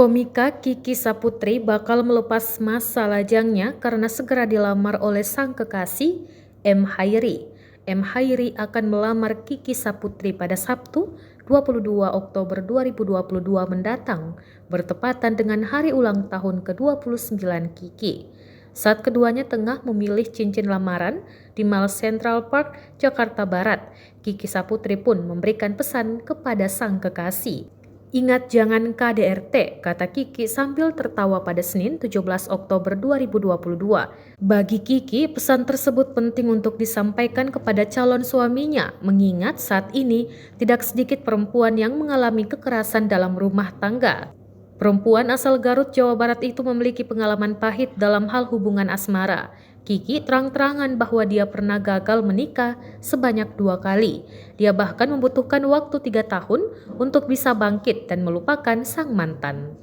Komika Kiki Saputri bakal melepas masa lajangnya karena segera dilamar oleh sang kekasih, M. Hairi. M. Hairi akan melamar Kiki Saputri pada Sabtu, 22 Oktober 2022 mendatang, bertepatan dengan hari ulang tahun ke-29 Kiki. Saat keduanya tengah memilih cincin lamaran di Mall Central Park, Jakarta Barat, Kiki Saputri pun memberikan pesan kepada sang kekasih. "Ingat jangan KDRT," kata Kiki sambil tertawa pada Senin 17 Oktober 2022. Bagi Kiki, pesan tersebut penting untuk disampaikan kepada calon suaminya, mengingat saat ini tidak sedikit perempuan yang mengalami kekerasan dalam rumah tangga. Perempuan asal Garut, Jawa Barat itu memiliki pengalaman pahit dalam hal hubungan asmara. Kiki terang-terangan bahwa dia pernah gagal menikah sebanyak 2 kali. Dia bahkan membutuhkan waktu 3 tahun untuk bisa bangkit dan melupakan sang mantan.